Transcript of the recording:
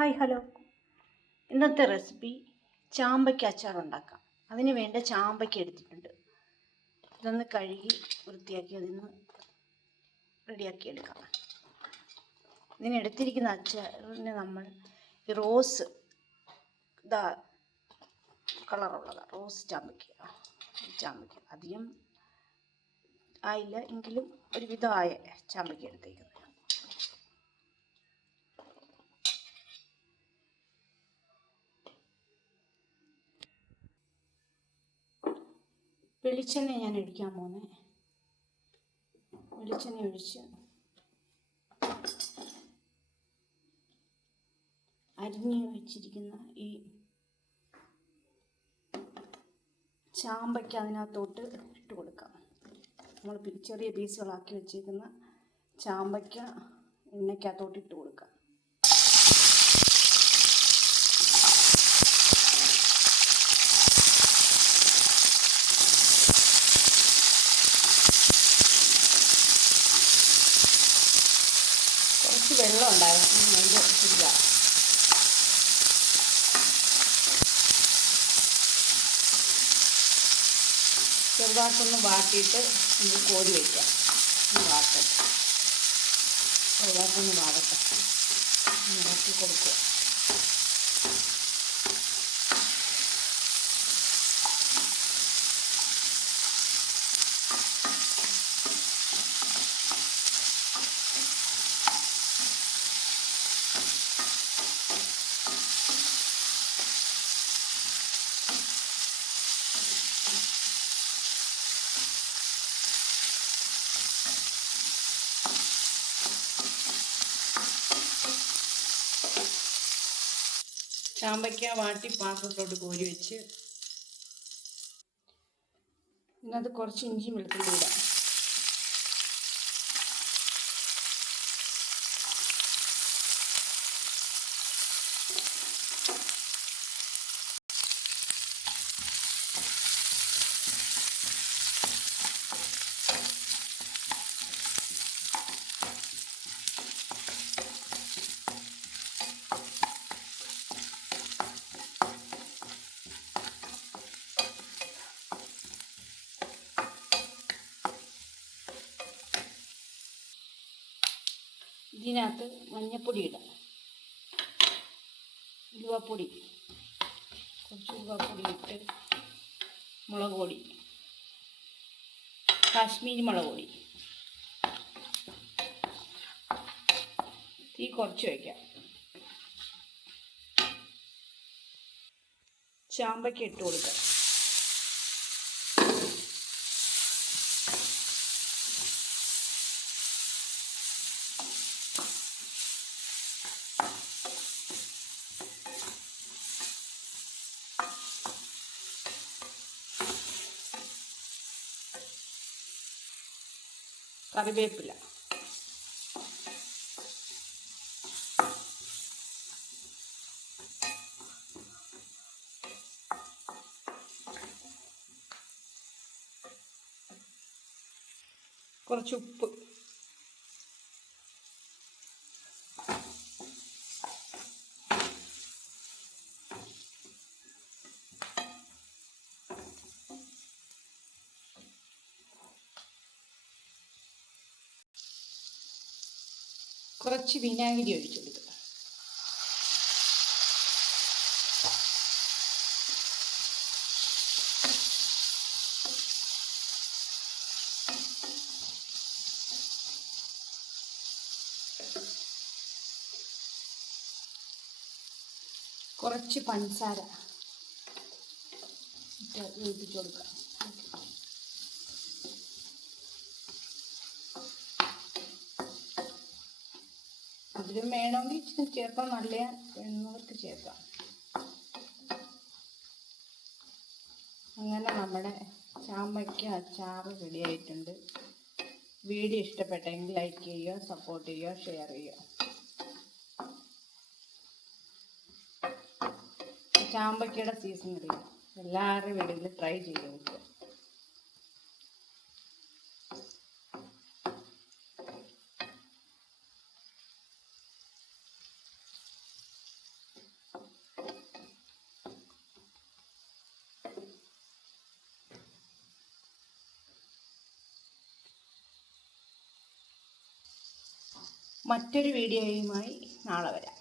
Hi hello. ഇന്നത്തെ recipe ചാമ്പയ്ക്ക അച്ചാർ ഉണ്ടാക്കാം. അതിന് വേണ്ട ചാമ്പയ്ക്ക എടുത്തിട്ടുണ്ട്. ഇതൊന്ന് കഴുകി വൃത്തിയാക്കി അതിന് റെഡിയാക്കി എടുക്കാം. ഇതിന് എടുത്തിരിക്കുന്ന അച്ചാറിന് നമ്മൾ റോസ് ഇതാ കളറുള്ളതാണ്. റോസ് ചാമ്പയ്ക്ക. ചാമ്പയ്ക്ക. അധികം ആയില്ല എങ്കിലും ഒരുവിധമായ ചാമ്പയ്ക്ക എടുത്തേക്കുന്നത്. വെളിച്ചെണ്ണ ഞാൻ ഒഴിക്കാൻ പോകുന്നത് വെളിച്ചെണ്ണ ഒഴിച്ച്. അരിഞ്ഞ് വെച്ചിരിക്കുന്ന ഈ ചാമ്പയ്ക്ക് അതിനകത്തോട്ട് ഇട്ട് കൊടുക്കാം. നമ്മൾ ചെറിയ പീസുകളാക്കി വെച്ചിരിക്കുന്ന ചാമ്പയ്ക്ക എണ്ണയ്ക്കകത്തോട്ട് ഇട്ട് കൊടുക്കാം. കുറച്ച് വെള്ളം ഉണ്ടായിരുന്നു അതിന്റെ ഇല്ല ചെറുതായിട്ടൊന്ന് വാട്ടിയിട്ട് നമുക്ക് കോരി വയ്ക്കാം ഒന്ന് വാട്ടട്ടെ. വാടട്ടെ. വാട്ടി കൊടുക്കുക. ചാമ്പയ്ക്ക വാട്ടി പാത്രത്തോട്ട് കോരി വെച്ച്. ഇന്നത് കുറച്ച് ഇഞ്ചി വെളുത്തുള്ളി ഇടാം. ഇതിനകത്ത് മഞ്ഞപ്പൊടി ഇടാം. ഉലുവപ്പൊടി. കുറച്ച് ഉലുവപ്പൊടി ഇട്ട് മുളക് പൊടി. കാശ്മീരി മുളക് പൊടി. തീ കുറച്ച് വയ്ക്കാം. ചാമ്പയ്ക്ക് ഇട്ട് കൊടുക്കാം. കറിവേപ്പില. കുറച്ച് ഉപ്പ്. കുറച്ച് വിനാഗിരി ഒഴിച്ചു കൊടുക്കുക കുറച്ച് പഞ്ചസാര ഇട്ട് യോജിപ്പിച്ച് കൊടുക്കുക. മധുരം വേണമെങ്കിൽ ഇച്ചിരി ചേർക്കാം നല്ല എണ്ണവർക്ക് ചേർക്കാം. അങ്ങനെ നമ്മുടെ ചാമ്പയ്ക്ക് അച്ചാർ റെഡിയായിട്ടുണ്ട് വീഡിയോ ഇഷ്ടപ്പെട്ടെങ്കിൽ ലൈക്ക് ചെയ്യുക സപ്പോർട്ട് ചെയ്യുക ഷെയർ ചെയ്യുക. ചാമ്പയ്ക്കയുടെ സീസൺ അറിയാം എല്ലാവരുടെയും വീടുകളിൽ ട്രൈ ചെയ്ത് നോക്കുക മറ്റൊരു വീഡിയോയുമായി നാളെ വരാം.